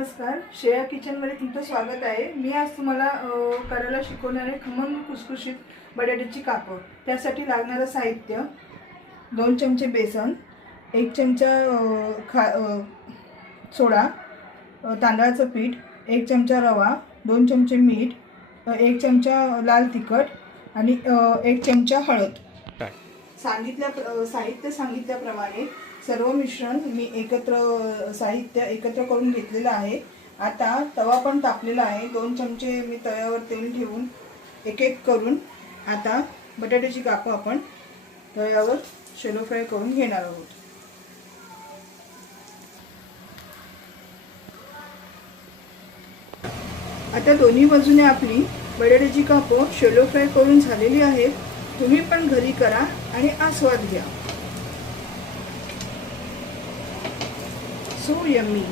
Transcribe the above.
नमस्कार, श्रेया किचनमध्ये तुमचं स्वागत आहे। मी आज तुम्हाला करायला शिकवणार आहे खमंग खुसखुशीत बटाट्याची कापं। त्यासाठी लागणारं साहित्य 2 चमचे बेसन, 1 चमचा सोडा, तांदळाचं पीठ, 1 चमचा रवा, 2 चमचे मीठ, 1 चमचा लाल तिखट आणि 1 चमचा हळद। साहित्य सांगितल्याप्रमाणे सर्व मिश्रण मी साहित्य एकत्र करून घेतलेलं आहे। आता तवा पण तापलेला आहे। 2 चमचे मी तव्यावर तेल ठेवून एक एक करून आता बटाट्याची कापं आपण तव्यावर शॅलो फ्राय करून घेणार आहोत। आता दोन्ही बाजूने आपली बटाट्याची कापं शॅलो फ्राय करून झालेली आहेत। तुम्ही पण घरी करा आणि आस्वाद घ्या। So yummy.